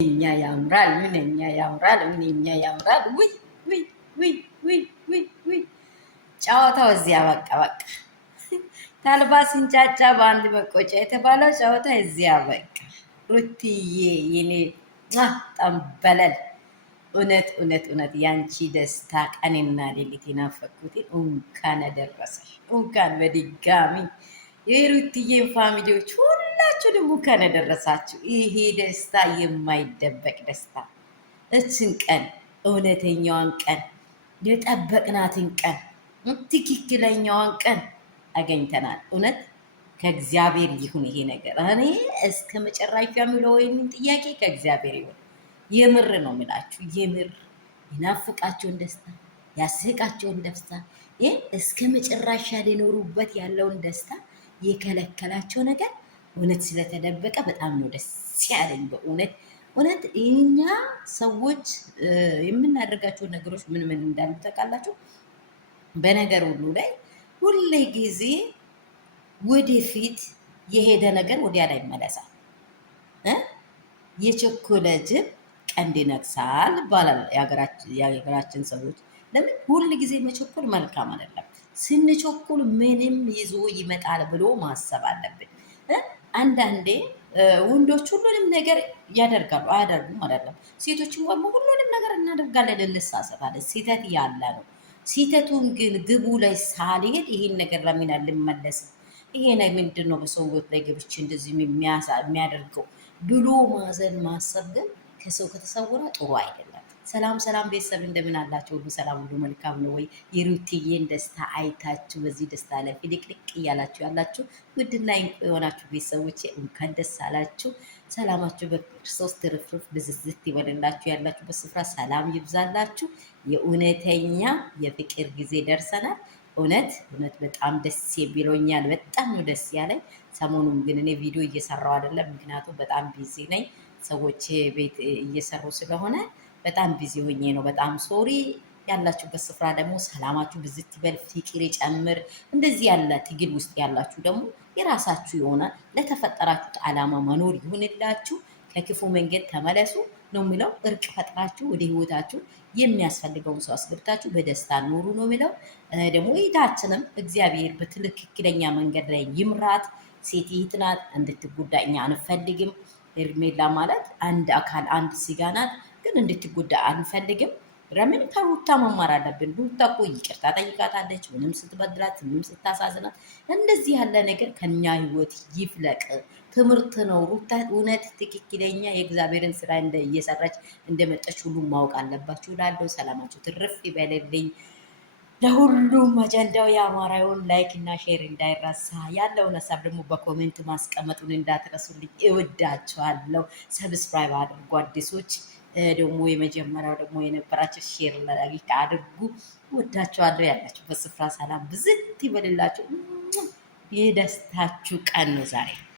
ምንኛ ያምራል ምንኛ ያምራል ምንኛ ያምራል። ውይ ውይ ውይ ውይ ውይ ውይ ጨዋታው እዚያ በቃ ታልባ ሲንጫጫ በአንድ መቆጫ የተባለው ጨዋታ እዚያ በቃ። ሩትዬ የኔ ጠንበለል እውነት እውነት እውነት ያንቺ ደስታ ቀንና ሌሊት የናፈኩትን እንኳን አደረሰሽ። እንኳን በድጋሚ የሩትዬን ፋሚሊዎች ሁላችሁንም እንኳን አደረሳችሁ። ይሄ ደስታ የማይደበቅ ደስታ፣ እችን ቀን እውነተኛዋን ቀን የጠበቅናትን ቀን ትክክለኛዋን ቀን አገኝተናል። እውነት ከእግዚአብሔር ይሁን ይሄ ነገር። እኔ እስከ መጨረሻ የምለው ወይንም ጥያቄ ከእግዚአብሔር ይሁን። የምር ነው የምላችሁ፣ የምር የናፍቃቸውን ደስታ ያስቃቸውን ደስታ እስከ መጨረሻ ሊኖሩበት ያለውን ደስታ የከለከላቸው ነገር እውነት ስለተደበቀ በጣም ነው ደስ ያለኝ። በእውነት እውነት እኛ ሰዎች የምናደርጋቸው ነገሮች ምን ምን እንዳሉ ታውቃላችሁ? በነገር ሁሉ ላይ ሁሌ ጊዜ ወደፊት የሄደ ነገር ወዲያ ላይ ይመለሳል። የቸኮለ ጅብ ቀንድ ይነክሳል ይባላል የሀገራችን ሰዎች። ለምን ሁል ጊዜ መቸኮል መልካም አይደለም። ስንቸኮል ምንም ይዞ ይመጣል ብሎ ማሰብ አለብን። አንዳንዴ ወንዶች ሁሉንም ነገር ያደርጋሉ፣ አያደርጉም አይደለም። ሴቶችም ደግሞ ሁሉንም ነገር እናደርጋለን፣ እንሳሳታለን። ስህተት ያለ ነው። ስህተቱን ግን ግቡ ላይ ሳልሄድ ይሄን ነገር ለምን አልመለስም፣ ይሄ ምንድን ነው በሰው ህይወት ላይ ገብቼ እንደዚህ የሚያደርገው ብሎ ማዘን ማሰብ ግን ከሰው ከተሰወረ ጥሩ አይደለም። ሰላም ሰላም ቤተሰብ እንደምን አላችሁ? ሁሉ ሰላም፣ ሁሉ መልካም ነው ወይ? የሩትዬን ደስታ አይታችሁ በዚህ ደስታ ላይ ፍልቅልቅ እያላችሁ ያላችሁ ውድና እንቁ የሆናችሁ ቤተሰቦቼ እንኳን ደስ አላችሁ። ሰላማችሁ በክርስቶስ ትርፍርፍ ብዝዝት ይበልላችሁ። ያላችሁበት ስፍራ ሰላም ይብዛላችሁ። የእውነተኛ የፍቅር ጊዜ ደርሰናል። እውነት እውነት በጣም ደስ ብሎኛል። በጣም ነው ደስ ያለኝ። ሰሞኑን ግን እኔ ቪዲዮ እየሰራው አይደለም፣ ምክንያቱም በጣም ቢዚ ነኝ። ሰዎች ቤት እየሰሩ ስለሆነ በጣም ቢዚ ሆኜ ነው። በጣም ሶሪ። ያላችሁበት ስፍራ ደግሞ ሰላማችሁ ብዝት ይበል፣ ፍቅር ይጨምር። እንደዚህ ያለ ትግል ውስጥ ያላችሁ ደግሞ የራሳችሁ የሆነ ለተፈጠራችሁት ዓላማ መኖር ይሁንላችሁ። ከክፉ መንገድ ተመለሱ ነው የሚለው። እርቅ ፈጥራችሁ ወደ ህይወታችሁ የሚያስፈልገውን ሰው አስገብታችሁ በደስታ ኖሩ ነው የሚለው። ደግሞ ይታችንም እግዚአብሔር በትክክለኛ መንገድ ላይ ይምራት። ሴት እህት ናት፣ እንድትጎዳ እኛ አንፈልግም። ሄርሜላ ማለት አንድ አካል አንድ ስጋ ናት፣ ግን እንድትጎዳ አንፈልግም። ለምን ከሩታ መማር አለብን። ሩታ እኮ ይቅርታ ጠይቃታለች፣ ምንም ስትበድላት፣ ምንም ስታሳዝናት። እንደዚህ ያለ ነገር ከኛ ህይወት ይፍለቅ። ትምህርት ነው። ሩታ እውነት ትክክለኛ የእግዚአብሔርን ስራ እየሰራች እንደመጣች ሁሉ ማወቅ አለባችሁ። ላለው ሰላማችሁ ትርፍ ይበልልኝ። ለሁሉም አጀንዳው የአማራውን ላይክ እና ሼር እንዳይረሳ። ያለውን ሀሳብ ደግሞ በኮሜንት ማስቀመጡን እንዳትረሱልኝ። እወዳችኋለሁ። ሰብስክራይብ አድርጉ። አዲሶች ደግሞ የመጀመሪያው ደግሞ የነበራችሁ ሼር ላይክ አድርጉ። እወዳችኋለሁ። ያላችሁበት ስፍራ ሰላም ብዝት ይበልላችሁ። የደስታችሁ ቀን ነው ዛሬ።